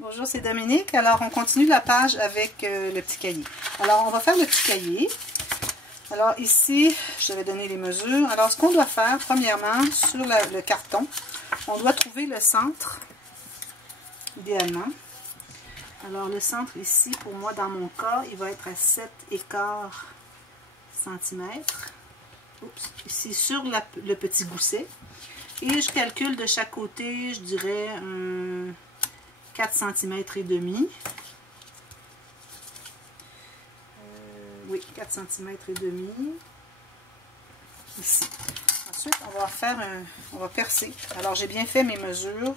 Bonjour, c'est Dominique. Alors, on continue la page avec le petit cahier. Alors, on va faire le petit cahier. Alors, ici, je vais donner les mesures. Alors, ce qu'on doit faire, premièrement, sur le carton, on doit trouver le centre, idéalement. Alors, le centre ici, pour moi, dans mon cas, il va être à 7,15 cm. Oups, ici, sur le petit gousset. Et je calcule de chaque côté, je dirais 4 cm et demi. Oui, 4 cm et demi. Ici. Ensuite, on va percer. Alors, j'ai bien fait mes mesures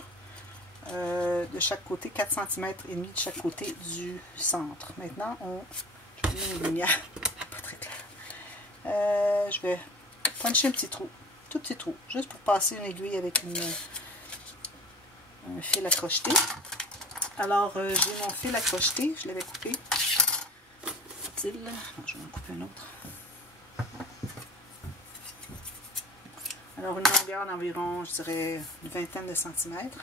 de chaque côté, 4 cm et demi de chaque côté du centre. Maintenant, je vais mettre une lumière, pas très claire. Je vais puncher un petit trou, tout petit trou, juste pour passer une aiguille avec un fil à crocheter. Alors, j'ai mon fil à crocheter, je l'avais coupé. Je vais en couper un autre. Alors, une longueur d'environ, je dirais, une vingtaine de centimètres.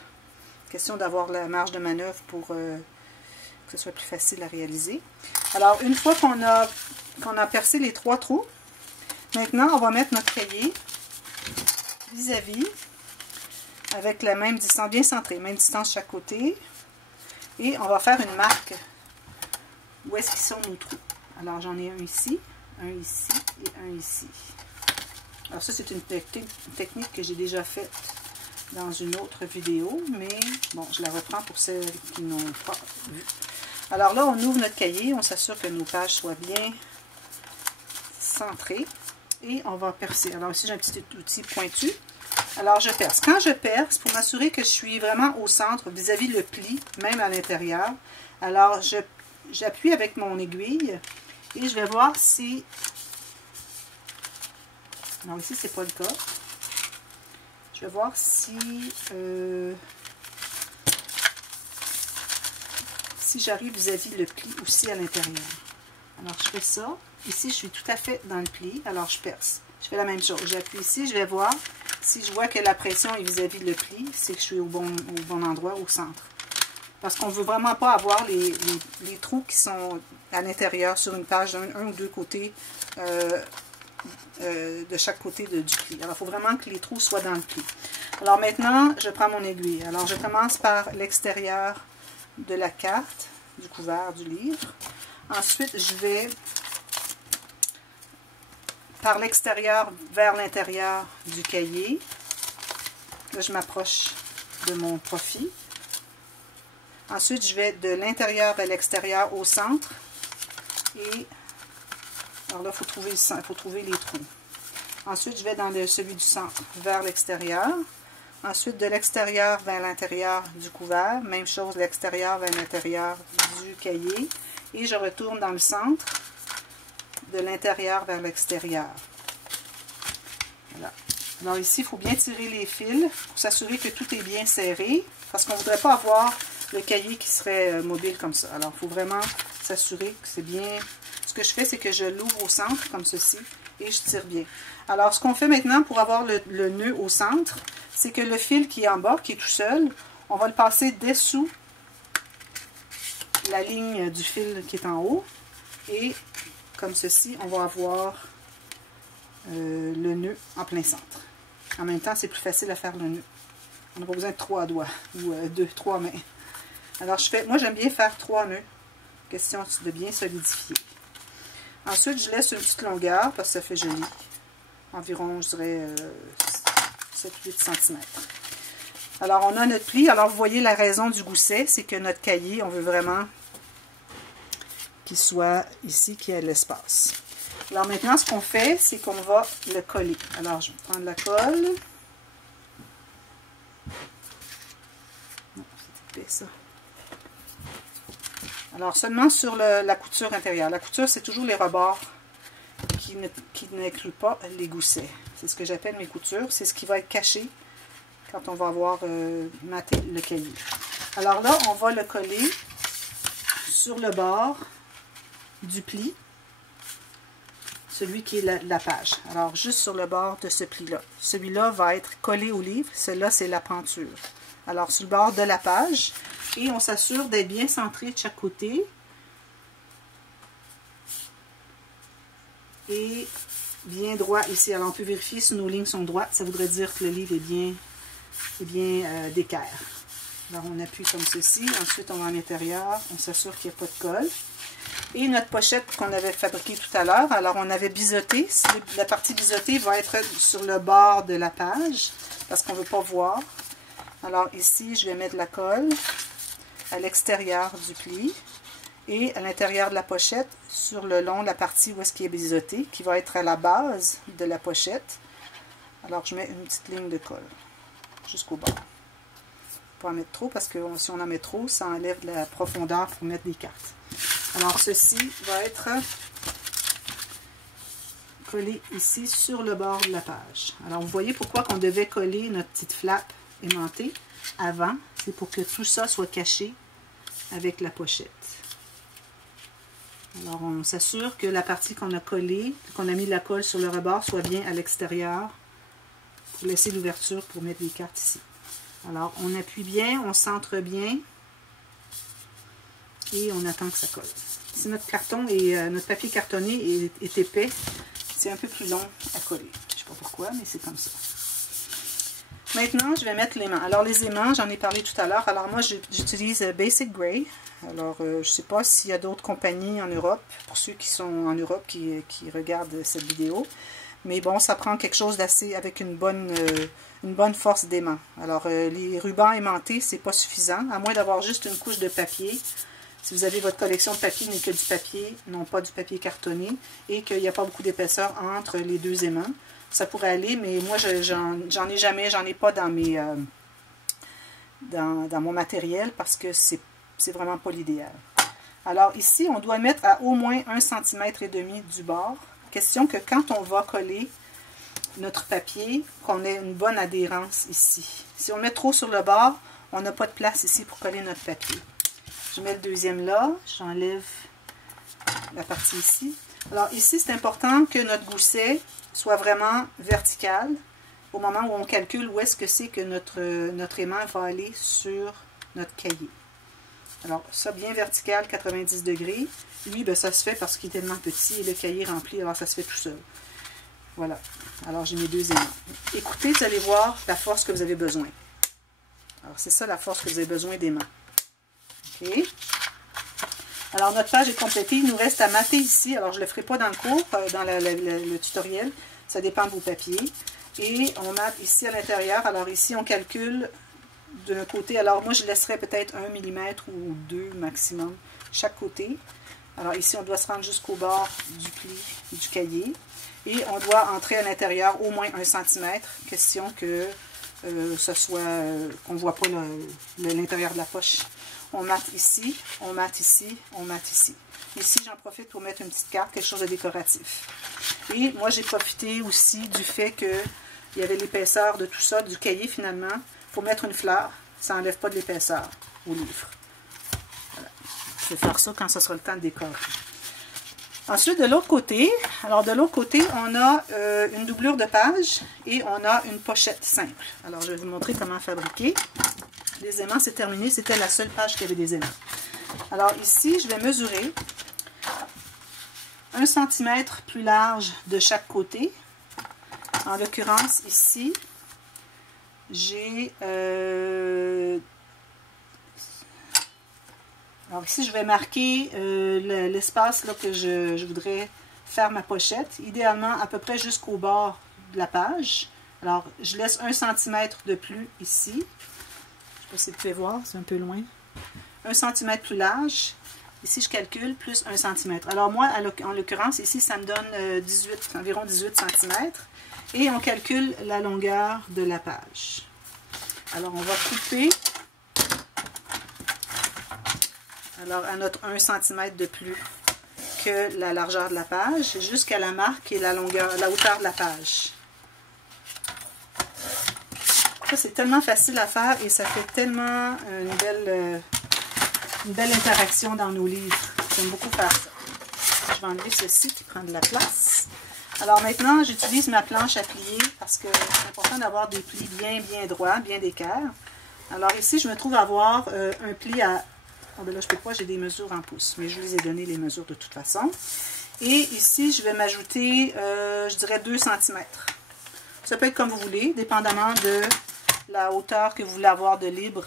Question d'avoir la marge de manœuvre pour que ce soit plus facile à réaliser. Alors, une fois qu'on a percé les 3 trous, maintenant, on va mettre notre cahier vis-à-vis avec la même distance, bien centrée, même distance chaque côté. Et on va faire une marque où est-ce qu'ils sont nos trous. Alors, j'en ai un ici et un ici. Alors, ça, c'est une technique que j'ai déjà faite dans une autre vidéo, mais bon, je la reprends pour celles qui n'ont pas vu. Alors là, on ouvre notre cahier, on s'assure que nos pages soient bien centrées et on va percer. Alors ici, j'ai un petit outil pointu. Alors, je perce. Quand je perce, pour m'assurer que je suis vraiment au centre vis-à-vis le pli, même à l'intérieur, alors j'appuie avec mon aiguille et je vais voir si... Alors ici, c'est pas le cas. Je vais voir si j'arrive vis-à-vis le pli aussi à l'intérieur. Alors, je fais ça. Ici, je suis tout à fait dans le pli. Alors, je perce. Je fais la même chose. J'appuie ici, je vais voir. Si je vois que la pression est vis-à-vis le pli, c'est que je suis au bon endroit, au centre. Parce qu'on ne veut vraiment pas avoir les trous qui sont à l'intérieur sur une page, un ou deux côtés de chaque côté du pli. Alors, il faut vraiment que les trous soient dans le pli. Alors maintenant, je prends mon aiguille. Alors, je commence par l'extérieur de la carte, du couvert du livre. Ensuite, je vais par l'extérieur vers l'intérieur du cahier. Là, je m'approche de mon profil. Ensuite, je vais de l'intérieur vers l'extérieur au centre. Et alors là, il faut trouver les trous. Ensuite, je vais dans celui du centre vers l'extérieur. Ensuite, de l'extérieur vers l'intérieur du couvert. Même chose, de l'extérieur vers l'intérieur du cahier. Et je retourne dans le centre, de l'intérieur vers l'extérieur. Voilà. Alors ici, il faut bien tirer les fils pour s'assurer que tout est bien serré. Parce qu'on ne voudrait pas avoir le cahier qui serait mobile comme ça. Alors, il faut vraiment s'assurer que c'est bien... Ce que je fais, c'est que je l'ouvre au centre, comme ceci, et je tire bien. Alors, ce qu'on fait maintenant pour avoir le nœud au centre, c'est que le fil qui est en bas, qui est tout seul, on va le passer dessous la ligne du fil qui est en haut. Et comme ceci, on va avoir le nœud en plein centre. En même temps, c'est plus facile à faire le nœud. On n'a pas besoin de 3 doigts, ou 3 mains. Alors, moi, j'aime bien faire 3 nœuds. Question de bien solidifier. Ensuite, je laisse une petite longueur parce que ça fait joli. Environ, je dirais, 7-8 cm. Alors, on a notre pli. Alors, vous voyez la raison du gousset, c'est que notre cahier, on veut vraiment qu'il soit ici, qu'il y ait l'espace. Alors, maintenant, ce qu'on fait, c'est qu'on va le coller. Alors, je vais prendre la colle. Non, c'est épais, ça. Alors, seulement sur la couture intérieure. La couture, c'est toujours les rebords qui n'incluent pas les goussets. C'est ce que j'appelle mes coutures. C'est ce qui va être caché quand on va avoir maté le cahier. Alors là, on va le coller sur le bord du pli, celui qui est la page. Alors, juste sur le bord de ce pli-là. Celui-là va être collé au livre. Celui-là, c'est la penture. alors sur le bord de la page. Et on s'assure d'être bien centré de chaque côté. Et bien droit ici. Alors on peut vérifier si nos lignes sont droites. Ça voudrait dire que le livre est bien d'équerre. Alors on appuie comme ceci. Ensuite on va à l'intérieur. On s'assure qu'il n'y a pas de colle. Et notre pochette qu'on avait fabriquée tout à l'heure. Alors on avait biseauté. La partie biseautée va être sur le bord de la page. Parce qu'on ne veut pas voir. Alors ici je vais mettre de la colle à l'extérieur du pli. Et à l'intérieur de la pochette, sur le long, la partie où est-ce qu'il est biseauté, qui va être à la base de la pochette. Alors, je mets une petite ligne de colle jusqu'au bord. Pas en mettre trop, parce que si on en met trop, ça enlève de la profondeur pour mettre des cartes. Alors, ceci va être collé ici sur le bord de la page. Alors, vous voyez pourquoi on devait coller notre petite flappe aimantée avant. C'est pour que tout ça soit caché avec la pochette. Alors, on s'assure que la partie qu'on a collée, qu'on a mis de la colle sur le rebord, soit bien à l'extérieur pour laisser l'ouverture pour mettre les cartes ici. Alors, on appuie bien, on centre bien et on attend que ça colle. Si notre carton et notre papier cartonné est épais, c'est un peu plus long à coller. Je ne sais pas pourquoi, mais c'est comme ça. Maintenant, je vais mettre l'aimant. Alors, les aimants, j'en ai parlé tout à l'heure. Alors, moi, j'utilise Basic Grey. Alors, je ne sais pas s'il y a d'autres compagnies en Europe, pour ceux qui sont en Europe, qui regardent cette vidéo. Mais bon, ça prend quelque chose d'assez, avec une bonne force d'aimant. Alors, les rubans aimantés, c'est pas suffisant, à moins d'avoir juste une couche de papier. Si vous avez votre collection de papier, n'est que du papier, non pas du papier cartonné, et qu'il n'y a pas beaucoup d'épaisseur entre les deux aimants. Ça pourrait aller, mais moi, j'en ai jamais, j'en ai pas dans mon matériel, parce que c'est vraiment pas l'idéal. Alors ici, on doit mettre à au moins 1,5 cm du bord. Question que quand on va coller notre papier, qu'on ait une bonne adhérence ici. Si on met trop sur le bord, on n'a pas de place ici pour coller notre papier. Je mets le deuxième là, j'enlève la partie ici. Alors ici, c'est important que notre gousset soit vraiment vertical au moment où on calcule où est-ce que c'est que notre aimant va aller sur notre cahier. Alors, ça bien vertical, 90 degrés. Lui, ben, ça se fait parce qu'il est tellement petit et le cahier est rempli, alors ça se fait tout seul. Voilà. Alors, j'ai mes deux aimants. Écoutez, vous allez voir la force que vous avez besoin. Alors, c'est ça la force que vous avez besoin d'aimants. OK. Alors, notre page est complétée. Il nous reste à mater ici. Alors, je ne le ferai pas dans le cours, dans le tutoriel. Ça dépend de vos papiers. Et on mate ici à l'intérieur. Alors, ici, on calcule de notre côté. Alors, moi, je laisserai peut-être 1 mm ou 2 maximum chaque côté. Alors, ici, on doit se rendre jusqu'au bord du pli du cahier. Et on doit entrer à l'intérieur au moins 1 cm. Question que ce soit, qu'on ne voit pas l'intérieur de la poche. On mate ici, on mate ici, on mate ici. Ici, j'en profite pour mettre une petite carte, quelque chose de décoratif. Et moi, j'ai profité aussi du fait qu'il y avait l'épaisseur de tout ça, du cahier finalement. Pour mettre une fleur, ça n'enlève pas de l'épaisseur au livre. Voilà. Je vais faire ça quand ce sera le temps de décorer. Ensuite, de l'autre côté, alors de l'autre côté, on a une doublure de page et on a une pochette simple. Alors, je vais vous montrer comment fabriquer. Les aimants, c'est terminé. C'était la seule page qui avait des aimants. Alors ici, je vais mesurer 1 cm plus large de chaque côté. En l'occurrence, ici, j'ai... alors ici, je vais marquer l'espace que je voudrais faire ma pochette. Idéalement, à peu près jusqu'au bord de la page. Alors, je laisse 1 cm de plus ici. Je ne sais pas si vous pouvez voir, c'est un peu loin. 1 cm plus large. Ici, je calcule plus 1 cm. Alors moi, en l'occurrence, ici, ça me donne environ 18 cm. Et on calcule la longueur de la page. Alors, on va couper à notre 1 cm de plus que la largeur de la page, jusqu'à la marque et la hauteur de la page. Ça, c'est tellement facile à faire et ça fait tellement une belle interaction dans nos livres. J'aime beaucoup faire ça. Je vais enlever ceci qui prend de la place. Alors maintenant, j'utilise ma planche à plier parce que c'est important d'avoir des plis bien droits, bien d'équerre. Alors ici, je me trouve avoir un pli à... Oh, ben là, je ne peux pas, j'ai des mesures en pouces, mais je vous les ai donné les mesures de toute façon. Et ici, je vais m'ajouter, je dirais 2 cm. Ça peut être comme vous voulez, dépendamment de la hauteur que vous voulez avoir de libre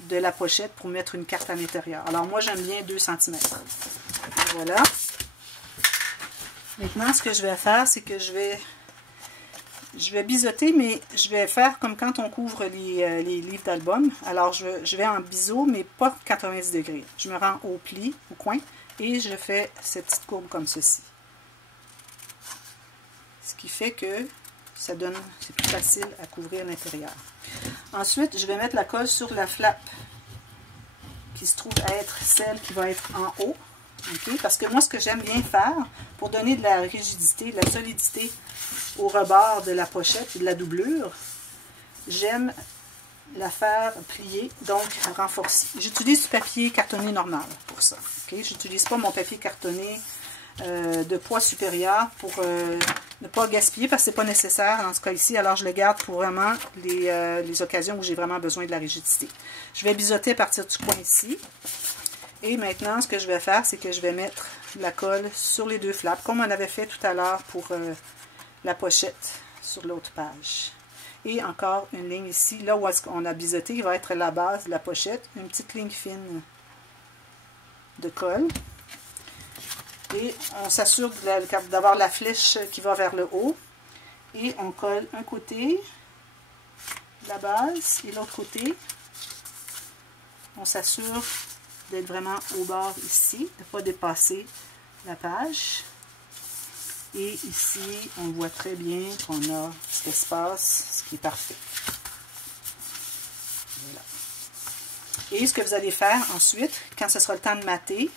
de la pochette pour mettre une carte à l'intérieur. Alors moi, j'aime bien 2 cm. Voilà. Maintenant, ce que je vais faire, c'est que je vais biseauter, mais je vais faire comme quand on couvre les livres d'album. Alors, je vais en biseau, mais pas 90 degrés. Je me rends au pli, au coin, et je fais cette petite courbe comme ceci. Ce qui fait que ça donne, c'est plus facile à couvrir l'intérieur. Ensuite, je vais mettre la colle sur la flappe qui se trouve être celle qui va être en haut. Okay? Parce que moi, ce que j'aime bien faire pour donner de la rigidité, de la solidité au rebord de la pochette et de la doublure, j'aime la faire plier, donc renforcer. J'utilise du papier cartonné normal pour ça. Okay? Je n'utilise pas mon papier cartonné de poids supérieur pour ne pas gaspiller parce que ce n'est pas nécessaire dans ce cas ici. Alors je le garde pour vraiment les occasions où j'ai vraiment besoin de la rigidité. Je vais biseauter à partir du coin ici. Et maintenant, ce que je vais faire, c'est que je vais mettre la colle sur les 2 flaps, comme on avait fait tout à l'heure pour la pochette sur l'autre page. Et encore une ligne ici, là où on a biseauté, il va être la base de la pochette, une petite ligne fine de colle. Et on s'assure d'avoir la flèche qui va vers le haut. Et on colle un côté de la base et l'autre côté. On s'assure d'être vraiment au bord ici, de ne pas dépasser la page. Et ici, on voit très bien qu'on a cet espace, ce qui est parfait. Voilà. Et ce que vous allez faire ensuite, quand ce sera le temps de mater,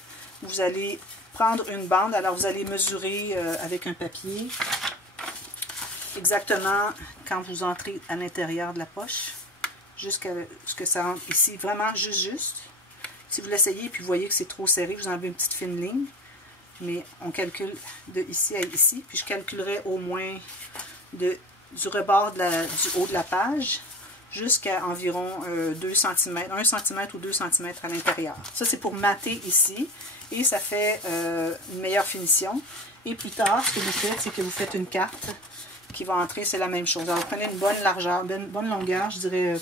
vous allez prendre une bande. Alors, vous allez mesurer avec un papier exactement quand vous entrez à l'intérieur de la poche, jusqu'à ce que ça entre ici, vraiment juste. Si vous l'essayez et puis vous voyez que c'est trop serré, vous enlevez une petite fine ligne. Mais on calcule de ici à ici. Puis je calculerai au moins du rebord du haut de la page jusqu'à environ 2 cm, 1 cm ou 2 cm à l'intérieur. Ça, c'est pour mater ici. Et ça fait une meilleure finition. Et plus tard, ce que vous faites, c'est que vous faites une carte qui va entrer. C'est la même chose. Alors, vous prenez une bonne largeur, une bonne longueur, je dirais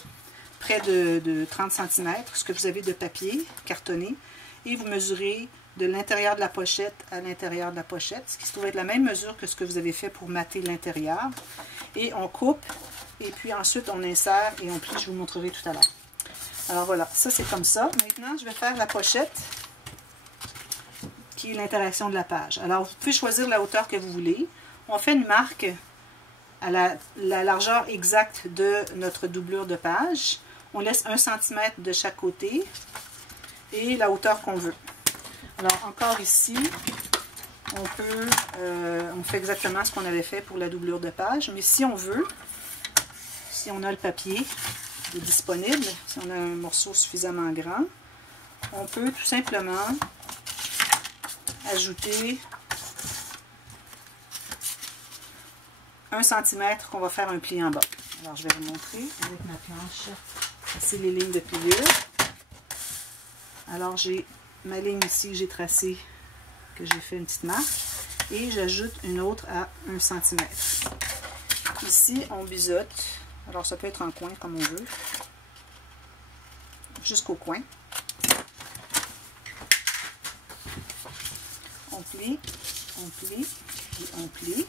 près de 30 cm, ce que vous avez de papier cartonné, et vous mesurez de l'intérieur de la pochette à l'intérieur de la pochette, ce qui se trouve être la même mesure que ce que vous avez fait pour mater l'intérieur. Et on coupe, et puis ensuite on insère et on plie, je vous montrerai tout à l'heure. Alors voilà, ça c'est comme ça. Maintenant, je vais faire la pochette, qui est l'interaction de la page. Alors, vous pouvez choisir la hauteur que vous voulez. On fait une marque à la largeur exacte de notre doublure de page. On laisse 1 cm de chaque côté et la hauteur qu'on veut. Alors, encore ici, on fait exactement ce qu'on avait fait pour la doublure de page, mais si on veut, si on a le papier disponible, si on a un morceau suffisamment grand, on peut tout simplement ajouter 1 cm qu'on va faire un pli en bas. Alors, je vais vous montrer avec ma planche. C'est les lignes de pliure. Alors, j'ai ma ligne ici que j'ai tracée, que j'ai fait une petite marque. Et j'ajoute une autre à 1 cm. Ici, on biseaute. Alors, ça peut être en coin comme on veut. Jusqu'au coin. On plie, et on plie.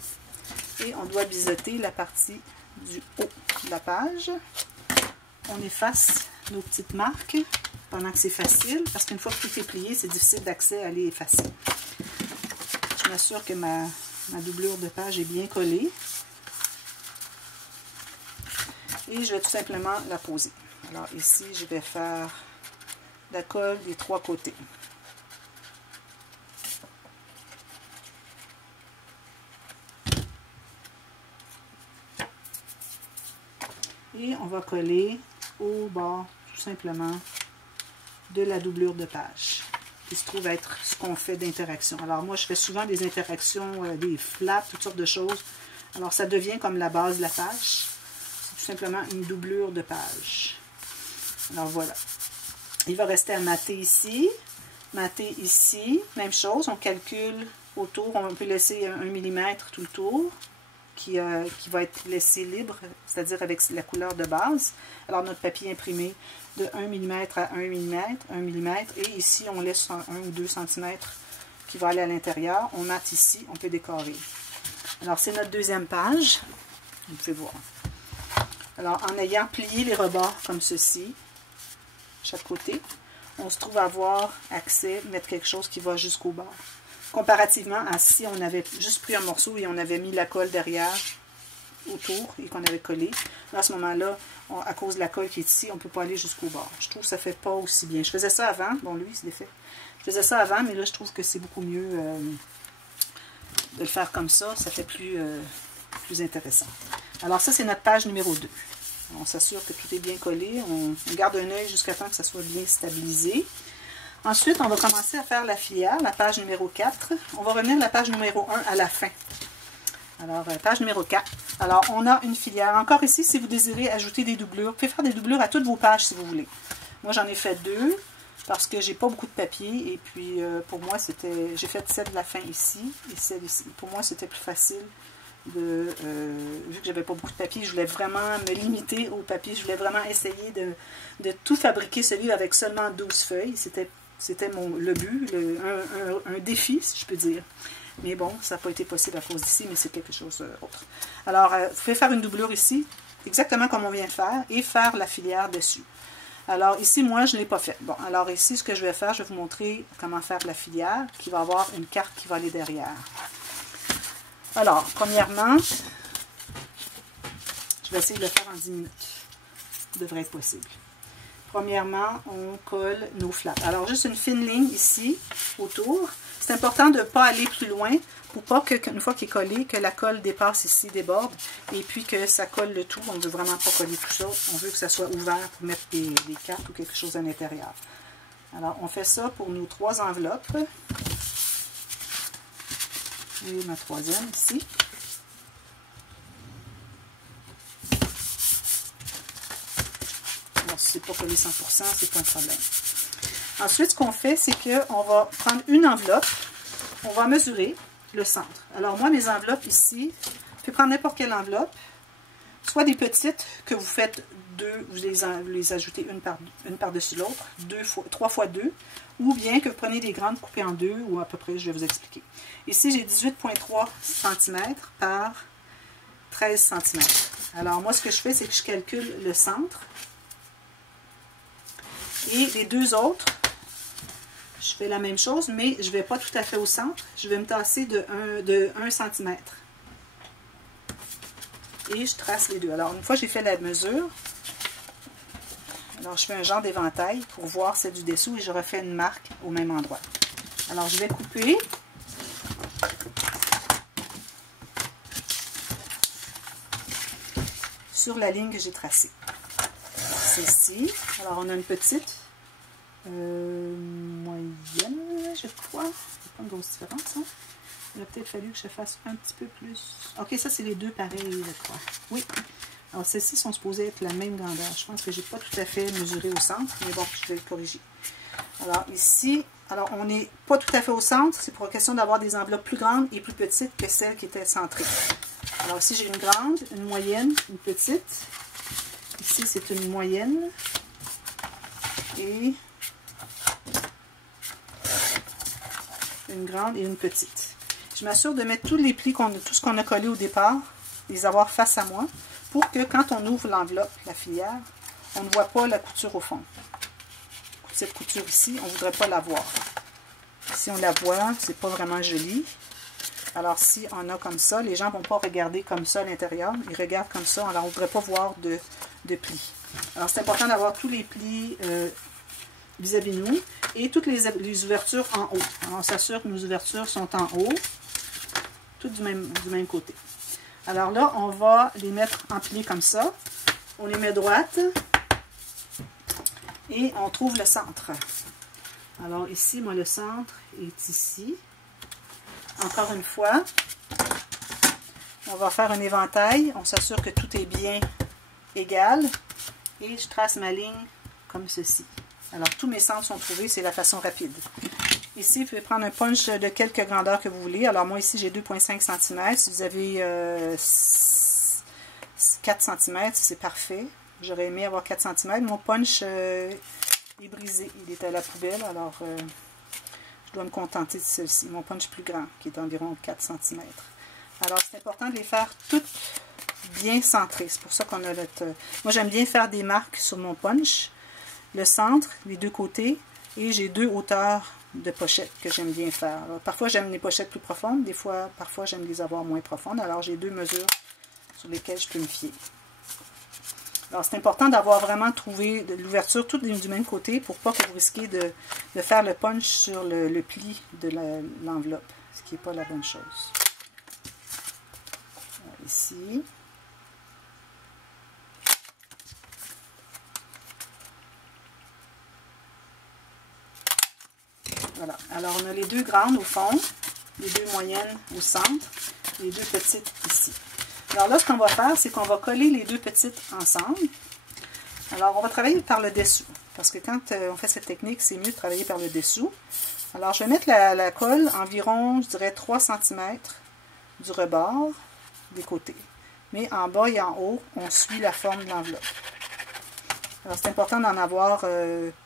Et on doit biseauter la partie du haut de la page. On efface nos petites marques pendant que c'est facile, parce qu'une fois que tout est plié, c'est difficile d'accès à les effacer. Je m'assure que ma doublure de page est bien collée. Et je vais tout simplement la poser. Alors ici, je vais faire la colle des 3 côtés. Et on va coller au bord, tout simplement, de la doublure de page, qui se trouve être ce qu'on fait d'interaction. Alors moi, je fais souvent des interactions, des flaps, toutes sortes de choses. Alors ça devient comme la base de la page. C'est tout simplement une doublure de page. Alors voilà. Il va rester à mater ici, même chose, on calcule autour, on peut laisser 1 mm tout le tour, qui va être laissé libre, c'est-à-dire avec la couleur de base. Alors notre papier imprimé de 1 mm à 1 mm, et ici on laisse 1 ou 2 cm qui va aller à l'intérieur. On mate ici, on peut décorer. Alors c'est notre deuxième page, vous pouvez voir. Alors en ayant plié les rebords comme ceci, chaque côté, on se trouve à avoir accès, mettre quelque chose qui va jusqu'au bord. Comparativement à si on avait juste pris un morceau et on avait mis la colle derrière, autour, et qu'on avait collé. À ce moment-là, à cause de la colle qui est ici, on ne peut pas aller jusqu'au bord. Je trouve que ça ne fait pas aussi bien. Je faisais ça avant. Bon, lui, c'est fait. Je faisais ça avant, mais là, je trouve que c'est beaucoup mieux de le faire comme ça. Ça fait plus intéressant. Alors ça, c'est notre page numéro 2. On s'assure que tout est bien collé. On garde un œil jusqu'à temps que ça soit bien stabilisé. Ensuite, on va commencer à faire la filière, la page numéro 4. On va revenir à la page numéro 1 à la fin. Alors, page numéro 4. Alors, on a une filière. Encore ici, si vous désirez ajouter des doublures, vous pouvez faire des doublures à toutes vos pages si vous voulez. Moi, j'en ai fait 2 parce que j'ai pas beaucoup de papier. Et puis, pour moi, j'ai fait celle de la fin ici et celle ici. Pour moi, c'était plus facile. Vu que j'avais pas beaucoup de papier, je voulais vraiment me limiter au papier. Je voulais vraiment essayer de tout fabriquer ce livre avec seulement 12 feuilles. C'était le but, un défi, si je peux dire. Mais bon, ça n'a pas été possible à cause d'ici, mais c'est quelque chose d'autre. Alors, vous pouvez faire une doublure ici, exactement comme on vient de faire, et faire la filière dessus. Alors, ici, moi, je ne l'ai pas fait. Bon, alors ici, ce que je vais faire, je vais vous montrer comment faire la filière, qui va avoir une carte qui va aller derrière. Alors, premièrement, je vais essayer de le faire en 10 minutes. Ça devrait être possible. Premièrement, on colle nos flaps. Alors, juste une fine ligne ici, autour. C'est important de ne pas aller plus loin pour pas qu'une fois qu'il est collé, que la colle dépasse ici, déborde, et puis que ça colle le tout. On ne veut vraiment pas coller tout ça. On veut que ça soit ouvert pour mettre des cartes ou quelque chose à l'intérieur. Alors, on fait ça pour nos 3 enveloppes. Et ma troisième ici. Alors, si ce n'est pas collé 100%, c'est pas un problème. Ensuite, ce qu'on fait, c'est qu'on va prendre une enveloppe, on va mesurer le centre. Alors, moi, mes enveloppes ici, vous pouvez prendre n'importe quelle enveloppe, soit des petites que vous faites 2, vous les ajoutez une par-dessus l'autre, 3 fois 2, ou bien que vous prenez des grandes coupées en 2, ou à peu près, je vais vous expliquer. Ici, j'ai 18,3 cm par 13 cm. Alors, moi, ce que je fais, c'est que je calcule le centre. Et les 2 autres, je fais la même chose, mais je ne vais pas tout à fait au centre. Je vais me tasser de 1 cm. Et je trace les 2. Alors, une fois que j'ai fait la mesure, alors je fais un genre d'éventail pour voir celle du dessous et je refais une marque au même endroit. Alors, je vais couper. Sur la ligne que j'ai tracée. Celle-ci. Alors, on a une petite moyenne, je crois. C'est pas une grosse différence, hein? Il a peut-être fallu que je fasse un petit peu plus. Ok, ça, c'est les 2 pareils, je crois. Oui. Alors, celles-ci sont supposées être la même grandeur. Je pense que je n'ai pas tout à fait mesuré au centre, mais bon, je vais le corriger. Alors, ici, alors on n'est pas tout à fait au centre. C'est pour la question d'avoir des enveloppes plus grandes et plus petites que celles qui étaient centrées. Alors, ici, j'ai une grande, une moyenne, une petite. Ici, c'est une moyenne. Et une grande et une petite. Je m'assure de mettre tous les plis, tout ce qu'on a collé au départ, les avoir face à moi, pour que quand on ouvre l'enveloppe, la filière, on ne voit pas la couture au fond. Cette couture ici, on ne voudrait pas la voir. Si on la voit, c'est pas vraiment joli. Alors si on a comme ça, les gens ne vont pas regarder comme ça à l'intérieur, ils regardent comme ça, alors on ne voudrait pas voir de plis. Alors c'est important d'avoir tous les plis vis-à-vis nous et toutes les ouvertures en haut. Alors, on s'assure que nos ouvertures sont en haut, toutes du même côté. Alors là, on va les mettre en pli comme ça. On les met droites et on trouve le centre. Alors ici, moi, le centre est ici. Encore une fois, on va faire un éventail. On s'assure que tout est bien égal. Et je trace ma ligne comme ceci. Alors, tous mes centres sont trouvés, c'est la façon rapide. Ici, vous pouvez prendre un punch de quelque grandeur que vous voulez. Alors, moi, ici, j'ai 2,5 cm. Si vous avez 4 cm, c'est parfait. J'aurais aimé avoir 4 cm. Mon punch est brisé. Il est à la poubelle, alors je dois me contenter de celle-ci. Mon punch plus grand, qui est d'environ 4 cm. Alors, c'est important de les faire toutes bien centrées. C'est pour ça qu'on a notre... Moi, j'aime bien faire des marques sur mon punch. Le centre, les deux côtés, et j'ai 2 hauteurs de pochettes que j'aime bien faire. Alors, parfois, j'aime les pochettes plus profondes, parfois, j'aime les avoir moins profondes. Alors, j'ai 2 mesures sur lesquelles je peux me fier. Alors, c'est important d'avoir vraiment trouvé l'ouverture toute du même côté pour pas que vous risquiez de faire le punch sur le pli de l'enveloppe, ce qui n'est pas la bonne chose. Alors, ici. Voilà. Alors, on a les 2 grandes au fond, les 2 moyennes au centre, les 2 petites ici. Alors là, ce qu'on va faire, c'est qu'on va coller les 2 petites ensemble. Alors, on va travailler par le dessous, parce que quand on fait cette technique, c'est mieux de travailler par le dessous. Alors, je vais mettre la colle environ, je dirais, 3 cm du rebord des côtés. Mais en bas et en haut, on suit la forme de l'enveloppe. Alors, c'est important d'en avoir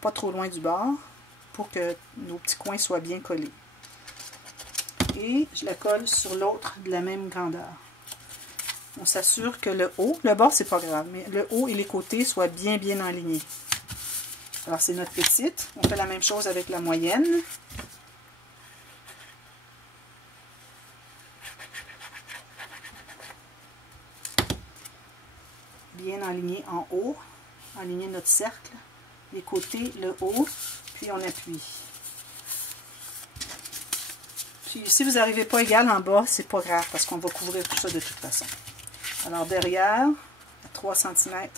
pas trop loin du bord, pour que nos petits coins soient bien collés. Et je la colle sur l'autre de la même grandeur. On s'assure que le bord c'est pas grave, mais le haut et les côtés soient bien alignés. Alors c'est notre petite. On fait la même chose avec la moyenne. Bien aligné en haut. Aligner notre cercle. Les côtés, le haut. Puis on appuie. Puis si vous n'arrivez pas égal en bas, c'est pas grave parce qu'on va couvrir tout ça de toute façon. Alors derrière, à 3 cm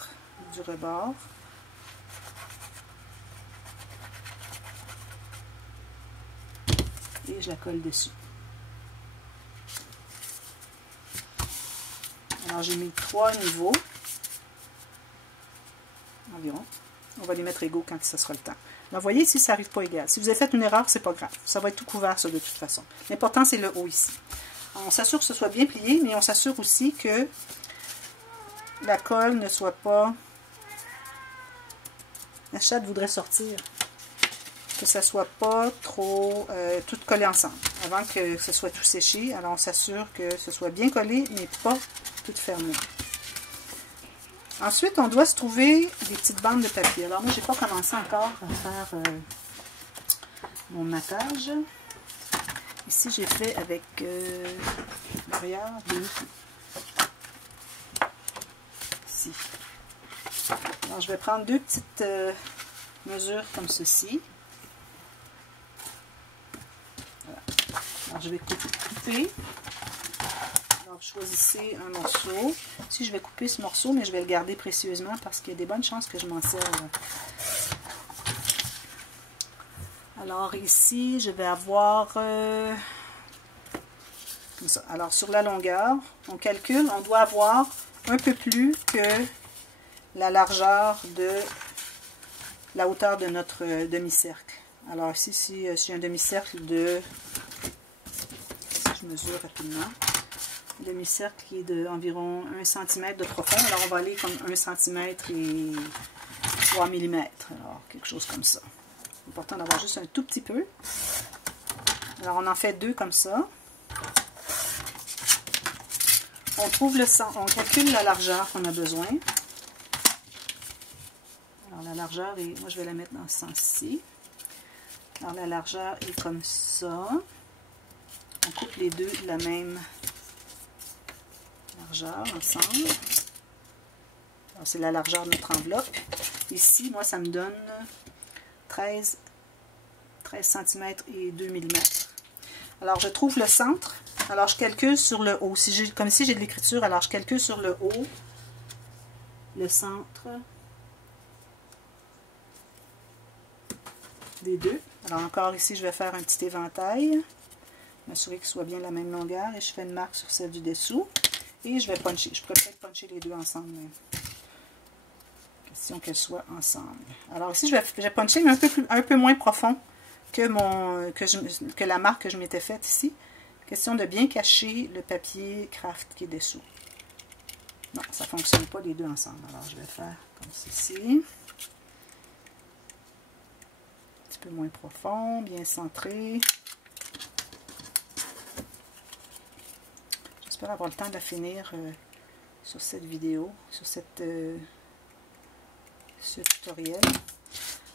du rebord. Et je la colle dessus. Alors j'ai mis 3 niveaux. Environ. On va les mettre égaux quand ce sera le temps. Alors, vous voyez, ici, ça n'arrive pas égal. Si vous avez fait une erreur, c'est pas grave. Ça va être tout couvert, ça, de toute façon. L'important, c'est le haut ici. Alors, on s'assure que ce soit bien plié, mais on s'assure aussi que la colle ne soit pas... La chatte voudrait sortir. Que ça ne soit pas trop tout collé ensemble. Avant que ce soit tout séché, alors on s'assure que ce soit bien collé, mais pas tout fermé. Ensuite, on doit se trouver des petites bandes de papier. Alors, moi, je n'ai pas commencé encore à faire mon matage. Ici, j'ai fait avec l'arrière de ici. Alors, je vais prendre 2 petites mesures comme ceci. Voilà. Alors, je vais couper. Alors, choisissez un morceau. Ici, je vais couper ce morceau, mais je vais le garder précieusement parce qu'il y a des bonnes chances que je m'en serve. Alors, ici, je vais avoir... comme ça. Alors, sur la longueur, on calcule, on doit avoir un peu plus que la largeur de la hauteur de notre demi-cercle. Alors, ici, si j'ai un demi-cercle de... Si je mesure rapidement... demi-cercle qui est d'environ 1 cm de profond. Alors, on va aller comme 1 cm et 3 mm. Alors, quelque chose comme ça. C'est important d'avoir juste un tout petit peu. Alors, on en fait 2 comme ça. On trouve le centre. On calcule la largeur qu'on a besoin. Alors, la largeur est... Moi, je vais la mettre dans ce sens-ci. Alors, la largeur est comme ça. On coupe les deux de la même largeur ensemble. C'est la largeur de notre enveloppe. Ici, moi, ça me donne 13 cm et 2 mm. Alors, je trouve le centre. Alors, je calcule sur le haut. Comme ici, j'ai de l'écriture, alors je calcule sur le haut le centre des deux. Alors, encore ici, je vais faire un petit éventail. M'assurer qu'il soit bien la même longueur. Et je fais une marque sur celle du dessous. Et je vais puncher. Je pourrais peut-être puncher les deux ensemble. question qu'elles soient ensemble. Alors ici, je vais puncher mais un peu moins profond que la marque que je m'étais faite ici. Question de bien cacher le papier craft qui est dessous. Non, ça ne fonctionne pas les deux ensemble. Alors je vais faire comme ceci. Un petit peu moins profond, bien centré. J'espère avoir le temps de la finir sur cette vidéo, sur ce tutoriel.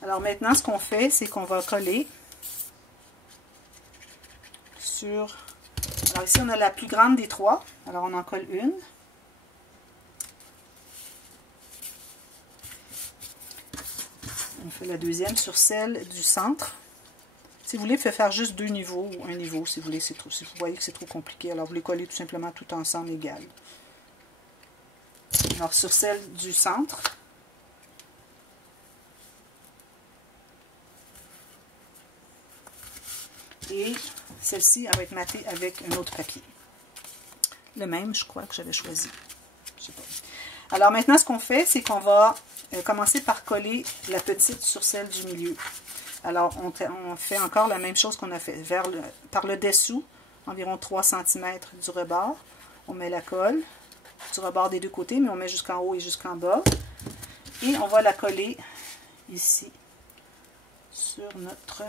Alors maintenant, ce qu'on fait, c'est qu'on va coller sur... Alors ici, on a la plus grande des trois. Alors on en colle une. On fait la deuxième sur celle du centre. Si vous voulez, vous pouvez faire juste deux niveaux ou un niveau si vous voulez. Si vous voyez que c'est trop compliqué, alors vous les collez tout simplement tout ensemble égal. Alors sur celle du centre, et celle-ci, elle va être matée avec un autre papier. Le même, je crois, que j'avais choisi. Je sais pas. Alors maintenant, ce qu'on fait, c'est qu'on va commencer par coller la petite sur celle du milieu. Alors, on fait encore la même chose qu'on a fait. Par le dessous, environ 3 cm du rebord, on met la colle du rebord des deux côtés, mais on met jusqu'en haut et jusqu'en bas. Et on va la coller ici, sur notre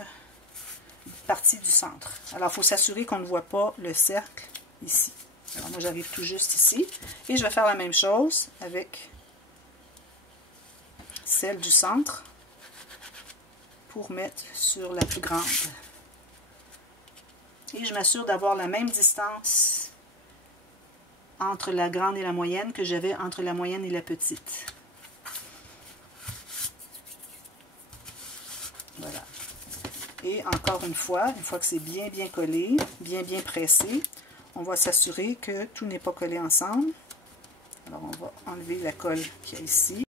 partie du centre. Alors, il faut s'assurer qu'on ne voit pas le cercle ici. Alors, moi, j'arrive tout juste ici. Et je vais faire la même chose avec celle du centre pour mettre sur la plus grande. Et je m'assure d'avoir la même distance entre la grande et la moyenne que j'avais entre la moyenne et la petite. Voilà. Et encore une fois que c'est bien collé, bien pressé, on va s'assurer que tout n'est pas collé ensemble. Alors on va enlever la colle qu'il y a ici.